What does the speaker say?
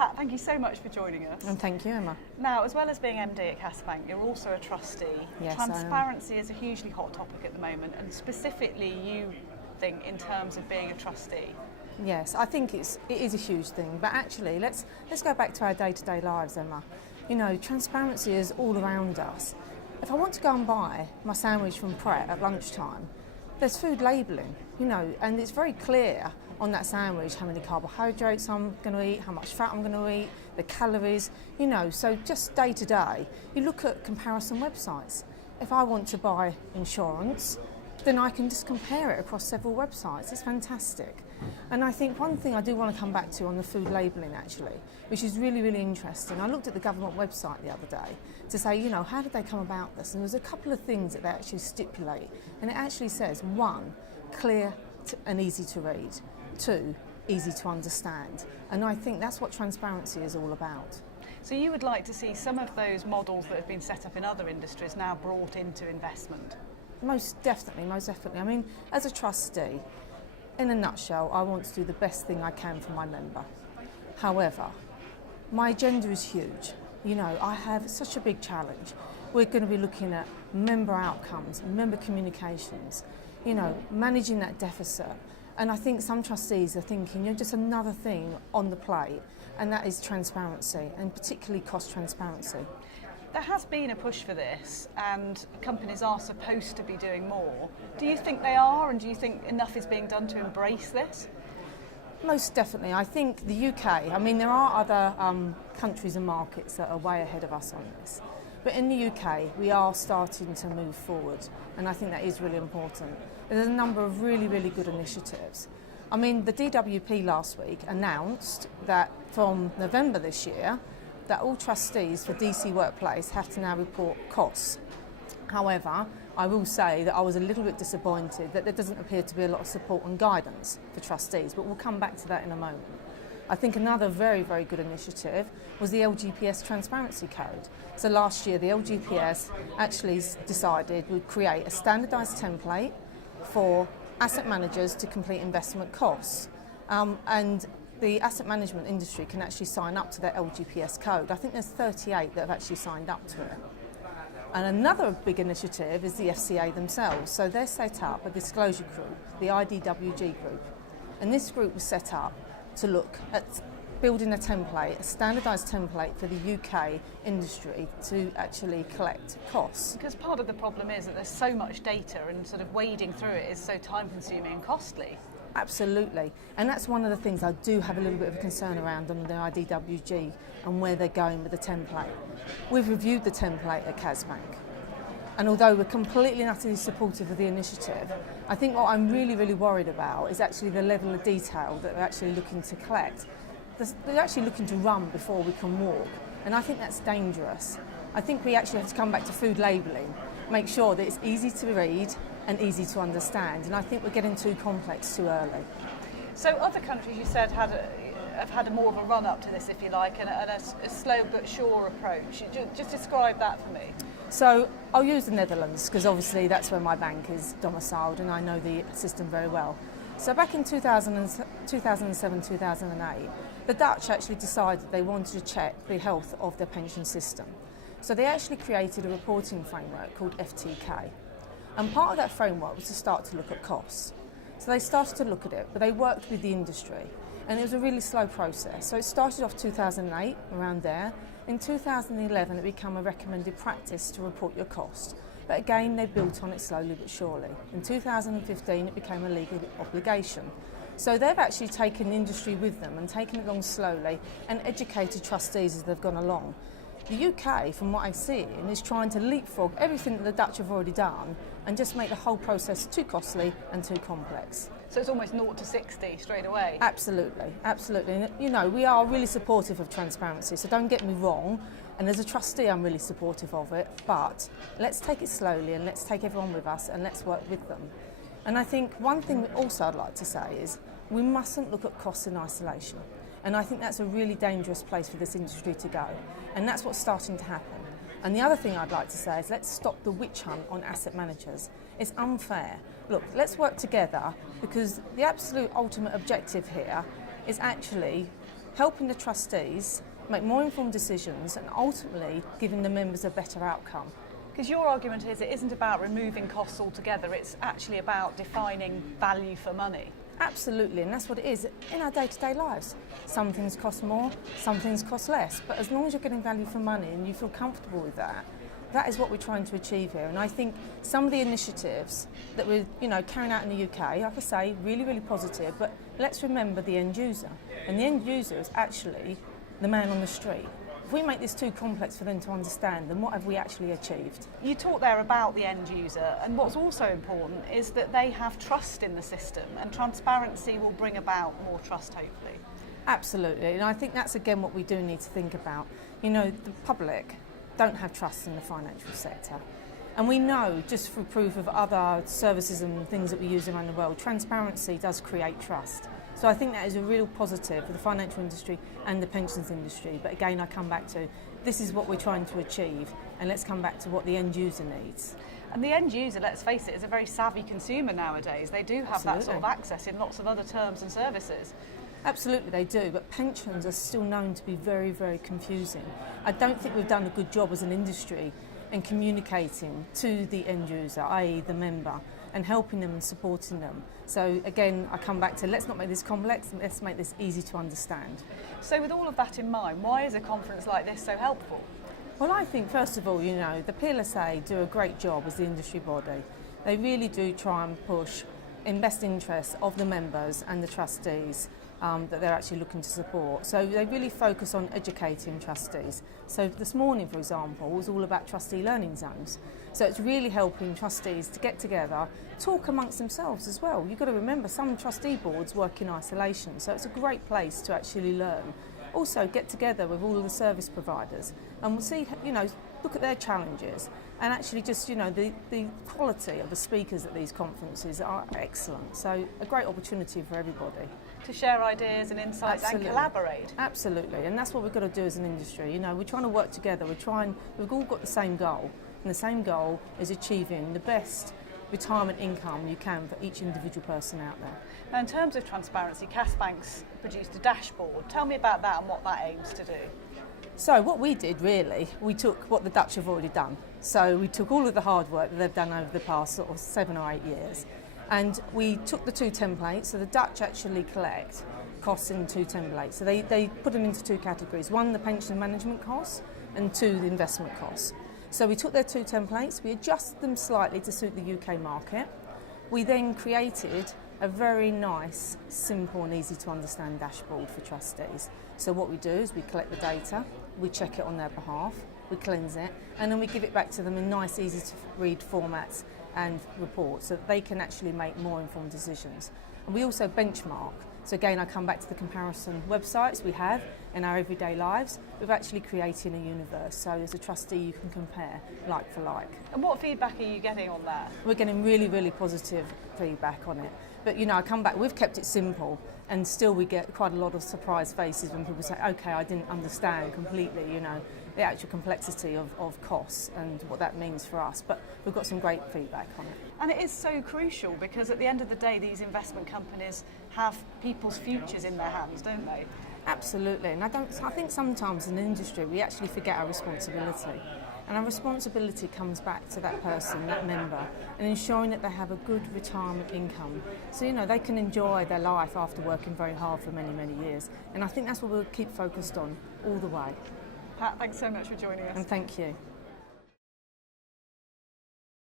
Pat, thank you so much for joining us. And thank you, Emma. Now, as well as being MD at KAS Bank, you're also a trustee. Yes, Transparency is a hugely hot topic at the moment, and specifically you think in terms of being a trustee. Yes, I think it is a huge thing, but actually let's go back to our day-to-day lives, Emma. You know, transparency is all around us. If I want to go and buy my sandwich from Pret at lunchtime, there's food labelling, you know, and it's very clear on that sandwich how many carbohydrates I'm going to eat, how much fat I'm going to eat, the calories, you know. So just day to day, you look at comparison websites. If I want to buy insurance, then I can just compare it across several websites. It's fantastic. And I think one thing I do want to come back to on the food labelling actually, which is really, really interesting. I looked at the government website the other day to say, you know, how did they come about this? And there's a couple of things that they actually stipulate. And it actually says, 1, clear and easy to read. 2, easy to understand. And I think that's what transparency is all about. So you would like to see some of those models that have been set up in other industries now brought into investment? Most definitely, most definitely. I mean, as a trustee, in a nutshell, I want to do the best thing I can for my member. However, my agenda is huge. You know, I have such a big challenge. We're going to be looking at member outcomes, member communications, you know, managing that deficit. And I think some trustees are thinking, you know, just another thing on the plate, and that is transparency, and particularly cost transparency. There has been a push for this, and companies are supposed to be doing more. Do you think they are, and do you think enough is being done to embrace this? Most definitely. I think the UK, I mean, there are other countries and markets that are way ahead of us on this. But in the UK, we are starting to move forward, and I think that is really important. There's a number of really, really good initiatives. I mean, the DWP last week announced that from November this year, that all trustees for DC Workplace have to now report costs. However, I will say that I was a little bit disappointed that there doesn't appear to be a lot of support and guidance for trustees, but we'll come back to that in a moment. I think another very, very good initiative was the LGPS Transparency Code. So last year, the LGPS actually decided we'd create a standardised template for asset managers to complete investment costs. And the asset management industry can actually sign up to that LGPS code. I think there's 38 that have actually signed up to it. And another big initiative is the FCA themselves. So they set up a disclosure group, the IDWG group. And this group was set up to look at building a template, a standardised template for the UK industry to actually collect costs. Because part of the problem is that there's so much data, and sort of wading through it is so time consuming and costly. Absolutely, and that's one of the things I do have a little bit of a concern around on the IDWG and where they're going with the template. We've reviewed the template at KAS Bank, and although we're completely and utterly supportive of the initiative, I think what I'm really, really worried about is actually the level of detail that they're actually looking to collect. They're actually looking to run before we can walk, and I think that's dangerous. I think we actually have to come back to food labelling, make sure that it's easy to read and easy to understand, and I think we're getting too complex too early. So other countries, you said, have had a more of a run-up to this, if you like, and a slow but sure approach. Just describe that for me. So I'll use the Netherlands, because obviously that's where my bank is domiciled and I know the system very well. So back in 2007, 2008, the Dutch actually decided they wanted to check the health of their pension system. So they actually created a reporting framework called FTK. And part of that framework was to start to look at costs. So they started to look at it, but they worked with the industry. And it was a really slow process. So it started off 2008, around there. In 2011, it became a recommended practice to report your cost. But again, they built on it slowly but surely. In 2015, it became a legal obligation. So they've actually taken the industry with them and taken it along slowly and educated trustees as they've gone along. The UK, from what I've seen, is trying to leapfrog everything that the Dutch have already done and just make the whole process too costly and too complex. So it's almost 0 to 60 straight away? Absolutely, absolutely. And, you know, we are really supportive of transparency, so don't get me wrong. And as a trustee, I'm really supportive of it. But let's take it slowly and let's take everyone with us and let's work with them. And I think one thing also I'd like to say is we mustn't look at costs in isolation. And I think that's a really dangerous place for this industry to go. And that's what's starting to happen. And the other thing I'd like to say is let's stop the witch hunt on asset managers. It's unfair. Look, let's work together, because the absolute ultimate objective here is actually helping the trustees make more informed decisions and ultimately giving the members a better outcome. Because your argument is it isn't about removing costs altogether, it's actually about defining value for money. Absolutely, and that's what it is in our day-to-day lives. Some things cost more, some things cost less, but as long as you're getting value for money and you feel comfortable with that, that is what we're trying to achieve here. And I think some of the initiatives that we're carrying out in the UK, like I say, really, really positive, but let's remember the end user. And the end user is actually the man on the street. If we make this too complex for them to understand, then what have we actually achieved? You talk there about the end user, and what's also important is that they have trust in the system, and transparency will bring about more trust, hopefully. Absolutely, and I think that's again what we do need to think about. The public don't have trust in the financial sector. And we know, just through proof of other services and things that we use around the world, transparency does create trust. So I think that is a real positive for the financial industry and the pensions industry. But again, I come back to, this is what we're trying to achieve, and let's come back to what the end user needs. And the end user, let's face it, is a very savvy consumer nowadays. They do have Absolutely. that sort of access in lots of other terms and services. Absolutely they do, but pensions are still known to be very, very confusing. I don't think we've done a good job as an industry in communicating to the end user, i.e. the member, and helping them and supporting them. So again, I come back to, let's not make this complex, let's make this easy to understand. So with all of that in mind, why is a conference like this so helpful? Well, I think first of all, the PLSA do a great job as the industry body. They really do try and push in best interest of the members and the trustees that they're actually looking to support. So they really focus on educating trustees. So this morning, for example, was all about trustee learning zones. So it's really helping trustees to get together, talk amongst themselves as well. You've got to remember, some trustee boards work in isolation, so it's a great place to actually learn. Also get together with all of the service providers and we'll see, look at their challenges, and actually just, the quality of the speakers at these conferences are excellent. So a great opportunity for everybody. To share ideas and insights. Absolutely. And collaborate. Absolutely, and that's what we've got to do as an industry. We're trying to work together, we've all got the same goal, and the same goal is achieving the best retirement income you can for each individual person out there. Now, in terms of transparency, KAS Bank's produced a dashboard. Tell me about that and what that aims to do. So what we did really, we took what the Dutch have already done. So we took all of the hard work that they've done over the past sort of 7 or 8 years, and we took the 2 templates. So the Dutch actually collect costs in 2 templates. So they put them into 2 categories. 1, the pension management costs, and 2, the investment costs. So we took their 2 templates, we adjusted them slightly to suit the UK market. We then created a very nice, simple and easy to understand dashboard for trustees. So what we do is we collect the data, we check it on their behalf, we cleanse it, and then we give it back to them in nice, easy to read formats and reports so that they can actually make more informed decisions. And we also benchmark. So again, I come back to the comparison websites we have in our everyday lives. We've actually created a universe, so as a trustee you can compare like for like. And what feedback are you getting on that? We're getting really, really positive feedback on it. But I come back, we've kept it simple, and still we get quite a lot of surprised faces when people say, okay, I didn't understand completely, the actual complexity of costs and what that means for us. But we've got some great feedback on it. And it is so crucial because at the end of the day, these investment companies have people's futures in their hands, don't they? Absolutely, and I think sometimes in the industry we actually forget our responsibility. And our responsibility comes back to that person, that member, and ensuring that they have a good retirement income. So, they can enjoy their life after working very hard for many, many years. And I think that's what we'll keep focused on all the way. Pat, thanks so much for joining us. And thank you.